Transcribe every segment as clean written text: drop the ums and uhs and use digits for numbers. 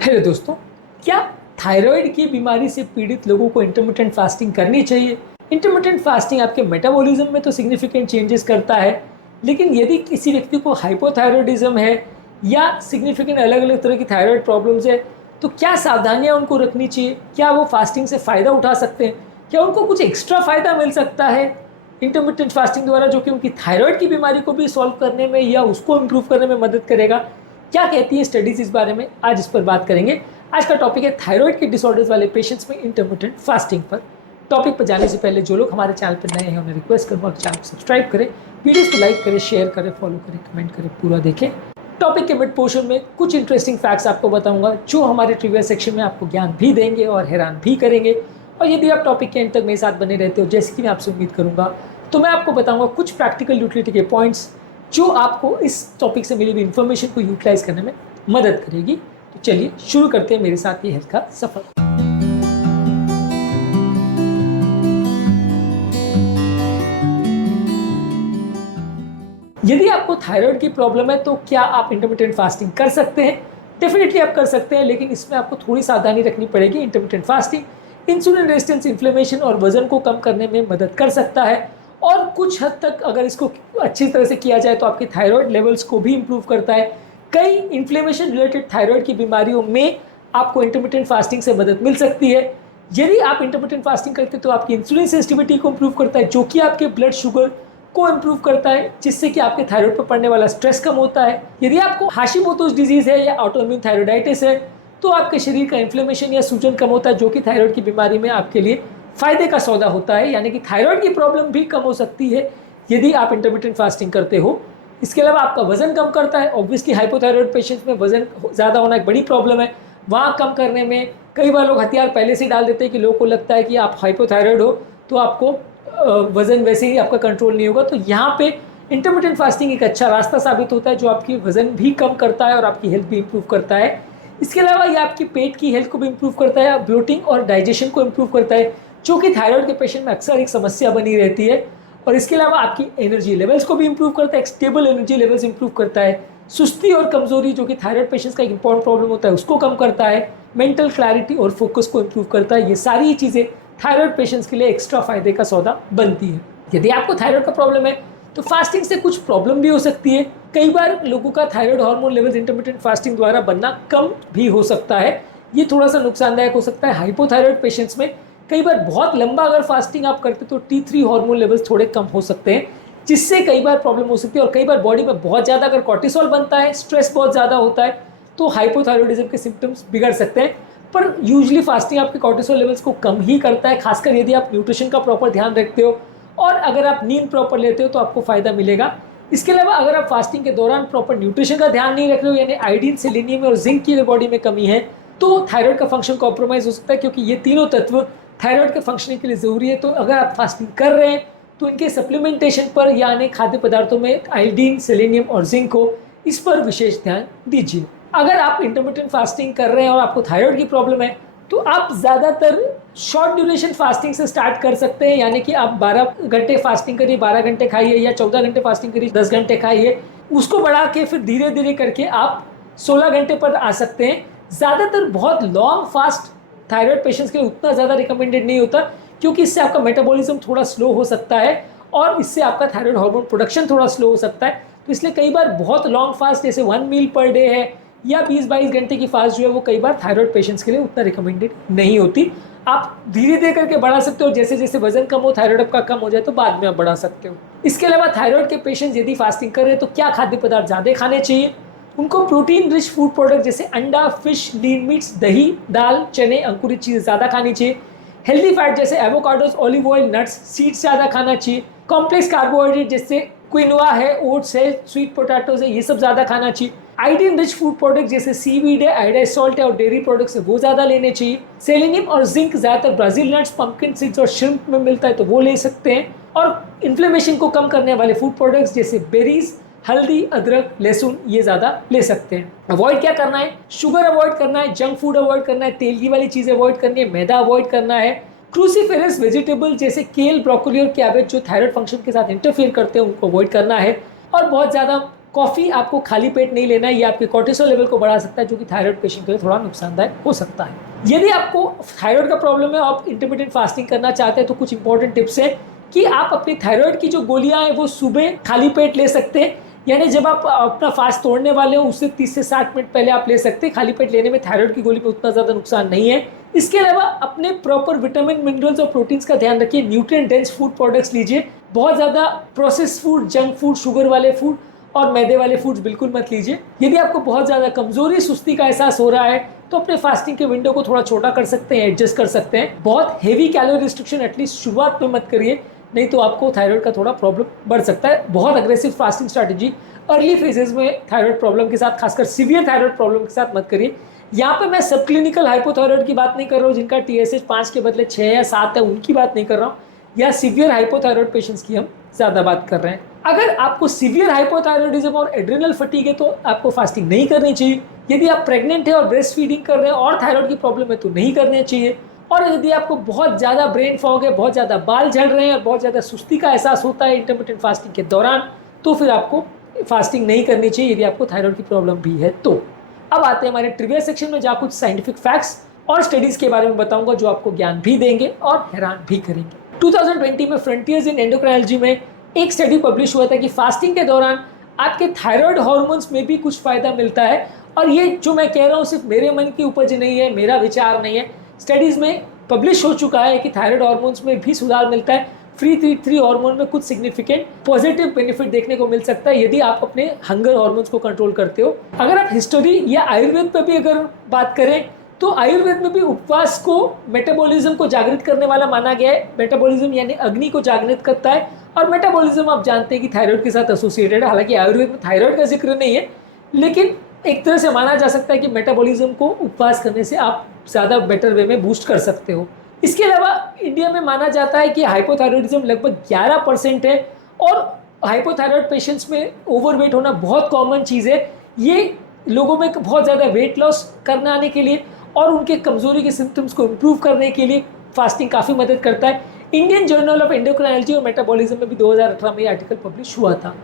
Hello दोस्तों, क्या thyroid की बीमारी से पीड़ित लोगों को इंटरमिटेंट फास्टिंग करनी चाहिए? इंटरमिटेंट फास्टिंग आपके मेटाबॉलिज्म में तो सिग्निफिकेंट चेंजेस करता है, लेकिन यदि किसी व्यक्ति को हाइपोथायरॉयडिज्म है या सिग्निफिकेंट अलग अलग तरह की थायराइड प्रॉब्लम्स है, तो क्या सावधानियां उनको रखनी चाहिए? क्या वो फास्टिंग से फ़ायदा उठा सकते हैं? क्या उनको कुछ एक्स्ट्रा फ़ायदा मिल सकता है इंटरमिटेंट फास्टिंग द्वारा, जो कि उनकी थायराइड की बीमारी को भी सॉल्व करने में या उसको इम्प्रूव करने में मदद करेगा? क्या कहती है स्टडीज इस बारे में? आज इस पर बात करेंगे। आज का टॉपिक है थायराइड के डिसऑर्डर्स वाले पेशेंट्स में इंटरमिटेंट फास्टिंग पर। टॉपिक पर जाने से पहले जो लोग हमारे चैनल पर नए हैं उन्हें रिक्वेस्ट करूंगा कि चैनल को सब्सक्राइब करें, वीडियोस को लाइक करें, शेयर करें, फॉलो करें, कमेंट करें, पूरा देखें। टॉपिक के मिड पोर्शन में कुछ इंटरेस्टिंग फैक्ट्स आपको बताऊंगा जो हमारे ट्रिविया सेक्शन में आपको ज्ञान भी देंगे और हैरान भी करेंगे। और यदि आप टॉपिक के एंड तक मेरे साथ बने रहते हो, जैसे कि मैं आपसे उम्मीद करूंगा, तो मैं आपको बताऊंगा कुछ प्रैक्टिकल यूटिलिटी के पॉइंट्स जो आपको इस टॉपिक से मिली हुई इन्फॉर्मेशन को यूटिलाइज करने में मदद करेगी। तो चलिए शुरू करते हैं मेरे साथ ये हेल्थ का सफर। यदि आपको थायराइड की प्रॉब्लम है तो क्या आप इंटरमिटेंट फास्टिंग कर सकते हैं? डेफिनेटली आप कर सकते हैं, लेकिन इसमें आपको थोड़ी सावधानी रखनी पड़ेगी। Intermittent fasting insulin resistance, inflammation और वजन को कम करने में मदद कर सकता है, और कुछ हद तक अगर इसको अच्छी तरह से किया जाए तो आपके थायराइड लेवल्स को भी इंप्रूव करता है। कई इन्फ्लेमेशन रिलेटेड थायराइड की बीमारियों में आपको इंटरमिटेंट फास्टिंग से मदद मिल सकती है। यदि आप इंटरमिटेंट फास्टिंग करते हैं तो आपकी इंसुलिन सेंसिटिविटी को इंप्रूव करता है, जो कि आपके ब्लड शुगर को इंप्रूव करता है, जिससे कि आपके थायराइड पर पड़ने वाला स्ट्रेस कम होता है। यदि आपको हाशिमोटोस डिजीज है या ऑटोइम्यून थायराइडाइटिस है तो आपके शरीर का इन्फ्लेमेशन या सूजन कम होता है, जो कि थायराइड की बीमारी में आपके लिए फायदे का सौदा होता है। यानी कि थायराइड की प्रॉब्लम भी कम हो सकती है यदि आप इंटरमिटेंट फास्टिंग करते हो। इसके अलावा आपका वजन कम करता है। ऑब्वियसली हाइपोथायराइड पेशेंट्स में वजन ज़्यादा होना एक बड़ी प्रॉब्लम है। वहाँ कम करने में कई बार लोग हथियार पहले से डाल देते हैं कि लोगों को लगता है कि आप हाइपोथायराइड हो तो आपको वजन वैसे ही आपका कंट्रोल नहीं होगा। तो यहाँ पे इंटरमिटेंट फास्टिंग एक अच्छा रास्ता साबित होता है, जो आपकी वजन भी कम करता है और आपकी हेल्थ भी इंप्रूव करता है। इसके अलावा ये आपकी पेट की हेल्थ को भी इंप्रूव करता है, ब्लोटिंग और डाइजेशन को इंप्रूव करता है, जो कि थायराइड के पेशेंट में अक्सर एक समस्या बनी रहती है। और इसके अलावा आपकी एनर्जी लेवल्स को भी इंप्रूव करता है, स्टेबल एनर्जी लेवल्स इंप्रूव करता है। सुस्ती और कमजोरी, जो कि थायराइड पेशेंट्स का एक इंपॉर्टेंट प्रॉब्लम होता है, उसको कम करता है। मेंटल क्लैरिटी और फोकस को इंप्रूव करता है। ये सारी चीज़ें थायराइड पेशेंट्स के लिए एक्स्ट्रा फायदे का सौदा बनती है। यदि आपको थायराइड का प्रॉब्लम है तो फास्टिंग से कुछ प्रॉब्लम भी हो सकती है। कई बार लोगों का thyroid hormone level intermittent fasting द्वारा बनना कम भी हो सकता है। ये थोड़ा सा नुकसानदायक हो सकता है हाइपोथायराइड पेशेंट्स में। कई बार बहुत लंबा अगर फास्टिंग आप करते तो T3 हार्मोन लेवल्स थोड़े कम हो सकते हैं, जिससे कई बार प्रॉब्लम हो सकती है। और कई बार बॉडी में बहुत ज़्यादा अगर कॉर्टिसोल बनता है, स्ट्रेस बहुत ज़्यादा होता है, तो हाइपोथायरॉयडिज्म के सिम्टम्स बिगड़ सकते हैं। पर यूजली फास्टिंग आपके कॉर्टिसोल लेवल्स को कम ही करता है, खासकर यदि आप न्यूट्रिशन का प्रॉपर ध्यान रखते हो और अगर आप नींद प्रॉपर लेते हो तो आपको फ़ायदा मिलेगा। इसके अलावा अगर आप फास्टिंग के दौरान प्रॉपर न्यूट्रिशन का ध्यान नहीं रख रहे हो, यानी आयोडीन, सेलेनियम और जिंक की बॉडी में कमी है, तो थायराइड का फंक्शन कॉम्प्रोमाइज़ हो सकता है, क्योंकि ये तीनों तत्व थायराइड के फंक्शनिंग के लिए ज़रूरी है। तो अगर आप फास्टिंग कर रहे हैं तो इनके सप्लीमेंटेशन पर यानी खाद्य पदार्थों में आयोडीन, सेलेनियम और जिंक को, इस पर विशेष ध्यान दीजिए। अगर आप इंटरमिटेंट फास्टिंग कर रहे हैं और आपको थायराइड की प्रॉब्लम है तो आप ज़्यादातर शॉर्ट ड्यूरेशन फास्टिंग से स्टार्ट कर सकते हैं। यानी कि आप 12 घंटे फास्टिंग करिए, 12 घंटे खाइए, या 14 घंटे फास्टिंग करिए, 10 घंटे खाइए। उसको बढ़ा के फिर धीरे धीरे करके आप 16 घंटे पर आ सकते हैं। ज़्यादातर बहुत लॉन्ग फास्ट थायराइड पेशेंट्स के लिए उतना ज़्यादा रिकमेंडेड नहीं होता, क्योंकि इससे आपका मेटाबॉलिज्म थोड़ा स्लो हो सकता है और इससे आपका थायराइड हार्मोन प्रोडक्शन थोड़ा स्लो हो सकता है। तो इसलिए कई बार बहुत लॉन्ग फास्ट, जैसे 1 मील पर डे है या 20-22 घंटे की फास्ट जो है, वो कई बार थायराइड पेशेंट्स के लिए उतना रिकमेंडेड नहीं होती। आप धीरे धीरे करके बढ़ा सकते हो, जैसे जैसे वजन कम हो, थायराइड आपका कम हो जाए तो बाद में आप बढ़ा सकते हो। इसके अलावा थायराइड के पेशेंट्स यदि फास्टिंग कर रहे हैं तो क्या खाद्य पदार्थ ज़्यादा खाने चाहिए? उनको प्रोटीन रिच फूड प्रोडक्ट जैसे अंडा, फिश, लीन मीट्स, दही, दाल, चने, अंकुरित चीज़ ज़्यादा खानी चाहिए। हेल्दी फैट जैसे avocados, olive oil, nuts, seeds ज़्यादा खाना चाहिए। कॉम्प्लेक्स कार्बोहाइड्रेट जैसे क्विनोआ है, ओट्स है, स्वीट पोटैटोज है, ये सब ज़्यादा खाना चाहिए। आयोडीन रिच फूड प्रोडक्ट जैसे सीवीड है, आयोडाइज सॉल्ट है और डेयरी प्रोडक्ट्स है, वो ज़्यादा लेने चाहिए। सेलेनियम और जिंक ज़्यादातर ब्राज़ील नट्स, पंपकिन सीड्स और श्रिम्प में मिलता है, तो वो ले सकते हैं। और इन्फ्लेमेशन को कम करने वाले फूड प्रोडक्ट्स जैसे बेरीज, हल्दी, अदरक, लहसुन, ये ज़्यादा ले सकते हैं। अवॉइड क्या करना है? शुगर अवॉइड करना है, जंक फूड अवॉइड करना है, तेल की वाली चीज़ें अवॉइड करनी है, मैदा अवॉइड करना है। क्रूसीफेरस वेजिटेबल जैसे केल, ब्रोकोली और कैबेज जो थायराइड फंक्शन के साथ इंटरफेयर करते हैं, उनको अवॉइड करना है। और बहुत ज़्यादा कॉफ़ी आपको खाली पेट नहीं लेना है, ये आपके कोर्टिसोल लेवल को बढ़ा सकता है, जो कि थायराइड पेशेंट के लिए थोड़ा नुकसानदायक हो सकता है। यदि आपको थायराइड का प्रॉब्लम है और आप इंटरमिटेंट फास्टिंग करना चाहते हैं तो कुछ इंपॉर्टेंट टिप्स है कि आप अपनी थायराइड की जो गोलियां हैं वो सुबह खाली पेट ले सकते हैं, यानी जब आप अपना फास्ट तोड़ने वाले हो उससे 30 से 60 मिनट पहले आप ले सकते हैं। खाली पेट लेने में थायराइड की गोली में उतना ज़्यादा नुकसान नहीं है। इसके अलावा अपने प्रॉपर विटामिन, मिनरल्स और प्रोटीन्स का ध्यान रखिए। न्यूट्रिएंट डेंस फूड प्रोडक्ट्स लीजिए, बहुत ज़्यादा processed food, junk food, sugar वाले फूड और मैदे वाले फूड्स बिल्कुल मत लीजिए। यदि आपको बहुत ज़्यादा कमजोरी, सुस्ती का एहसास हो रहा है तो अपने फास्टिंग के विंडो को थोड़ा छोटा कर सकते हैं, एडजस्ट कर सकते हैं। बहुत हेवी कैलोरी रिस्ट्रिक्शन एटलीस्ट शुरुआत में मत करिए, नहीं तो आपको थायराइड का थोड़ा प्रॉब्लम बढ़ सकता है। बहुत aggressive fasting strategy early phases में थायराइड प्रॉब्लम के साथ, खासकर सीवियर थायराइड प्रॉब्लम के साथ मत करिए। यहाँ पे मैं सब क्लिनिकल हाइपोथायराइड की बात नहीं कर रहा हूँ, जिनका TSH 5 के बदले 6 या 7 है, उनकी बात नहीं कर रहा हूँ। या सीवियर हाइपोथायराइड पेशेंट्स की हम ज़्यादा बात कर रहे हैं। अगर आपको सीवियर हाइपोथायराइडिज्म और एड्रिनल फटीग है तो आपको फास्टिंग नहीं करनी चाहिए। यदि आप प्रेग्नेंट है और ब्रेस्ट फीडिंग कर रहे हैं और थायराइड की प्रॉब्लम है तो नहीं करनी चाहिए। और यदि आपको बहुत ज़्यादा ब्रेन फॉग है, बहुत ज़्यादा बाल झड़ रहे हैं और बहुत ज़्यादा सुस्ती का एहसास होता है इंटरमिटेंट फास्टिंग के दौरान, तो फिर आपको फास्टिंग नहीं करनी चाहिए, यदि आपको थायराइड की प्रॉब्लम भी है तो। अब आते हैं हमारे ट्रिविया सेक्शन में, जहाँ कुछ साइंटिफिक फैक्ट्स और स्टडीज के बारे में बताऊंगा जो आपको ज्ञान भी देंगे और हैरान भी करेंगे। 2020 में फ्रंटियर्स इन एंडोक्राइनोलॉजी में एक स्टडी पब्लिश हुआ था कि फास्टिंग के दौरान आपके थायराइड हार्मोन्स में भी कुछ फायदा मिलता है। और ये जो मैं कह रहा हूँ सिर्फ मेरे मन की उपज नहीं है, मेरा विचार नहीं है, स्टडीज में पब्लिश हो चुका है कि थायराइड हार्मोन्स में भी सुधार मिलता है। फ्री T3 हार्मोन में कुछ सिग्निफिकेंट पॉजिटिव बेनिफिट देखने को मिल सकता है यदि आप अपने हंगर हार्मोन्स को कंट्रोल करते हो। अगर आप हिस्टोरी या आयुर्वेद पर भी अगर बात करें तो आयुर्वेद में भी उपवास को मेटाबॉलिज्म को जागृत करने वाला माना गया है। मेटाबॉलिज्म यानी अग्नि को जागृत करता है, और मेटाबॉलिज्म आप जानते हैं कि थायराइड के साथ एसोसिएटेड है। हालांकि आयुर्वेद में थायराइड का जिक्र नहीं है, लेकिन एक तरह से माना जा सकता है कि मेटाबॉलिज्म को उपवास करने से आप ज़्यादा बेटर वे में बूस्ट कर सकते हो। इसके अलावा इंडिया में माना जाता है कि हाइपोथायराइडिज्म लगभग 11% है, और हाइपोथायराइड पेशेंट्स में ओवरवेट होना बहुत कॉमन चीज़ है। ये लोगों में बहुत ज़्यादा वेट लॉस करने आने के लिए और उनके कमजोरी के सिम्टम्स को इम्प्रूव करने के लिए फास्टिंग काफ़ी मदद करता है। इंडियन जर्नल ऑफ एंडोक्राइनोलॉजी और मेटाबॉलिज्म में भी 2018 में ये आर्टिकल पब्लिश हुआ था।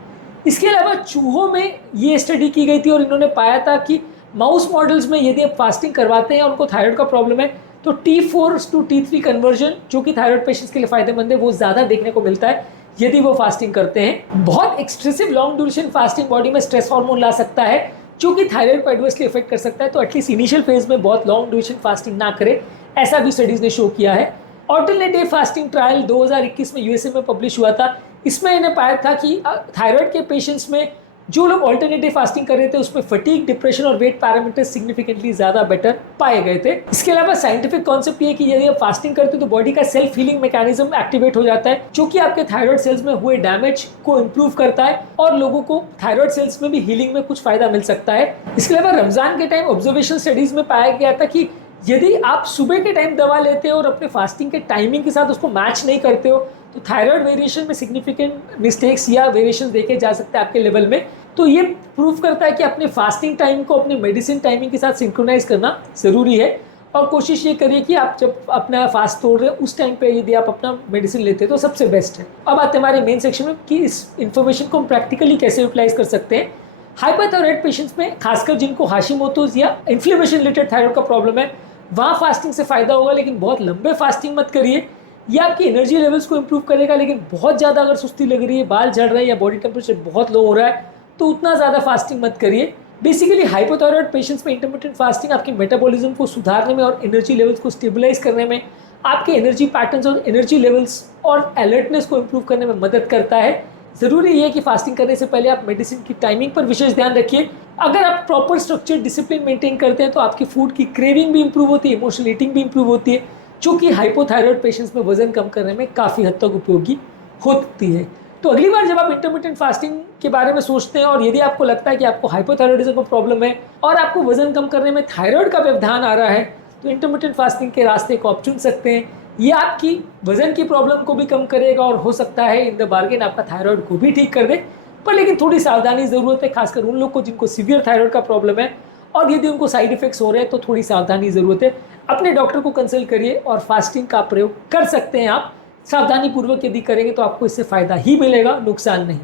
इसके अलावा चूहों में ये स्टडी की गई थी और इन्होंने पाया था कि माउस मॉडल्स में यदि आप फास्टिंग करवाते हैं और उनको थायराइड का प्रॉब्लम है तो T4 to T3 कन्वर्जन, जो कि थायराइड पेशेंट्स के लिए फायदेमंद है, वो ज़्यादा देखने को मिलता है यदि वो फास्टिंग करते हैं। बहुत एक्सट्रेसिव लॉन्ग ड्यूरेशन फास्टिंग बॉडी में स्ट्रेस हार्मोन ला सकता है, जो कि थायराइड को एडवर्सली इफेक्ट कर सकता है। तो एटलीस्ट इनिशियल फेज में बहुत लॉन्ग ड्यूरेशन फास्टिंग ना करें, ऐसा भी स्टडीज ने शो किया है। ऑल्टरनेटिव फास्टिंग ट्रायल 2021 में USA में पब्लिश हुआ था। इसमें इन्हें पाया था कि थायराइड के पेशेंट्स में जो लोग ऑल्टरनेटिव फास्टिंग कर रहे थे उसमें फटीग, डिप्रेशन और वेट पैरामीटर्स सिग्निफिकेंटली ज़्यादा बेटर पाए गए थे। इसके अलावा साइंटिफिक कॉन्सेप्ट ये है कि यदि आप फास्टिंग करते हो तो बॉडी का सेल्फ हीलिंग मैकेनिज्म एक्टिवेट हो जाता है, जो कि आपके थायराइड सेल्स में हुए डैमेज को इम्प्रूव करता है और लोगों को थायराइड सेल्स में भी हीलिंग में कुछ फायदा मिल सकता है। इसके अलावा रमजान के टाइम ऑब्जर्वेशन स्टडीज में पाया गया था कि यदि आप सुबह के टाइम दवा लेते हो और अपने फास्टिंग के टाइमिंग के साथ उसको मैच नहीं करते हो तो थायराइड वेरिएशन में सिग्निफिकेंट मिस्टेक्स या वेरिएशन देखे जा सकते हैं आपके लेवल में। तो ये प्रूव करता है कि अपने फास्टिंग टाइम को अपने मेडिसिन टाइमिंग के साथ सिंक्रोनाइज करना ज़रूरी है, और कोशिश ये करिए कि आप जब अपना फास्ट तोड़ रहे हो उस टाइम पे यदि आप अपना मेडिसिन लेते हैं तो सबसे बेस्ट है। अब आते हैं हमारे मेन सेक्शन में कि इस इन्फॉर्मेशन को हम प्रैक्टिकली कैसे यूटिलाइज कर सकते हैं। हाइपरथायराइड पेशेंट्स में, खासकर जिनको हाशिमोटोज या इन्फ्लेमेशन रिलेटेड थायराइड का प्रॉब्लम है, वहाँ फास्टिंग से फ़ायदा होगा, लेकिन बहुत लंबे फास्टिंग मत करिए। ये आपकी एनर्जी लेवल्स को इंप्रूव करेगा, लेकिन बहुत ज़्यादा अगर सुस्ती लग रही है, बाल झड़ रहे हैं या बॉडी टेम्परेचर बहुत लो हो रहा है तो उतना ज़्यादा फास्टिंग मत करिए। बेसिकली हाइपोथायराइड पेशेंट्स में इंटरमिटेंट फास्टिंग आपकी मेटाबॉलिज्म को सुधारने में और एनर्जी लेवल्स को स्टेबलाइज करने में, आपके एनर्जी पैटर्न्स और एनर्जी लेवल्स और अलर्टनेस को इंप्रूव करने में मदद करता है। ज़रूरी है कि फास्टिंग करने से पहले आप मेडिसिन की टाइमिंग पर विशेष ध्यान रखिए। अगर आप प्रॉपर स्ट्रक्चर डिसिप्लिन मेंटेन करते हैं तो आपकी फूड की क्रेविंग भी इंप्रूव होती है, इमोशनल ईटिंग भी इंप्रूव होती है, जो कि हाइपोथायराइड पेशेंट्स में वजन कम करने में काफ़ी हद तक उपयोगी होती है। तो अगली बार जब आप इंटरमिटेंट फास्टिंग के बारे में सोचते हैं और यदि आपको लगता है कि आपको हाइपोथायराइडिज्म का प्रॉब्लम है और आपको वजन कम करने में थायराइड का व्यवधान आ रहा है, तो इंटरमिटेंट फास्टिंग के रास्ते को आप चुन सकते हैं। ये आपकी वजन की प्रॉब्लम को भी कम करेगा और हो सकता है इन द बार्गेन आपका थायराइड को भी ठीक कर दे। पर लेकिन थोड़ी सावधानी ज़रूरत है, खासकर उन लोग को जिनको सीवियर थायराइड का प्रॉब्लम है और यदि उनको साइड इफेक्ट्स हो रहे हैं तो थोड़ी सावधानी ज़रूरत है। अपने डॉक्टर को कंसल्ट करिए और फास्टिंग का प्रयोग कर सकते हैं आप। सावधानी पूर्वक यदि करेंगे तो आपको इससे फ़ायदा ही मिलेगा, नुकसान नहीं।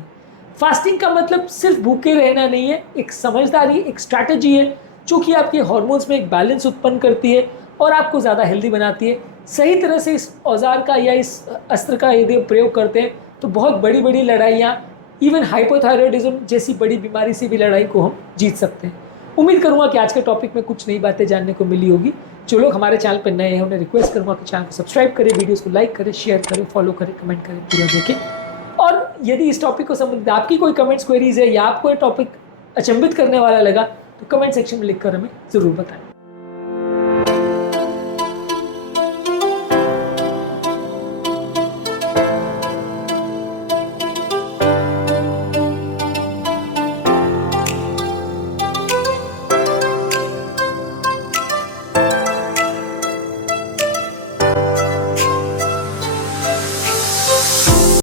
फास्टिंग का मतलब सिर्फ भूखे रहना नहीं है, एक समझदारी, एक स्ट्रैटेजी है जो कि आपके हार्मोन्स में एक बैलेंस उत्पन्न करती है और आपको ज़्यादा हेल्दी बनाती है। सही तरह से इस औजार का या इस अस्त्र का यदि प्रयोग करते हैं तो बहुत बड़ी बड़ी लड़ाइयाँ, इवन हाइपोथायरॉयडिज्म जैसी बड़ी बीमारी से भी लड़ाई को हम जीत सकते हैं। उम्मीद करूँगा कि आज के टॉपिक में कुछ नई बातें जानने को मिली होगी। जो लोग हमारे चैनल पर नए हैं उन्हें रिक्वेस्ट करूँगा कि चैनल को सब्सक्राइब करें, वीडियोस को लाइक करें, शेयर करें, फॉलो करें, कमेंट करें, पूरा देखें। और यदि इस टॉपिक को संबंधित आपकी कोई कमेंट्स क्वेरीज है या आपको ये टॉपिक अचंभित करने वाला लगा तो कमेंट सेक्शन में लिखकर हमें ज़रूर बताएं।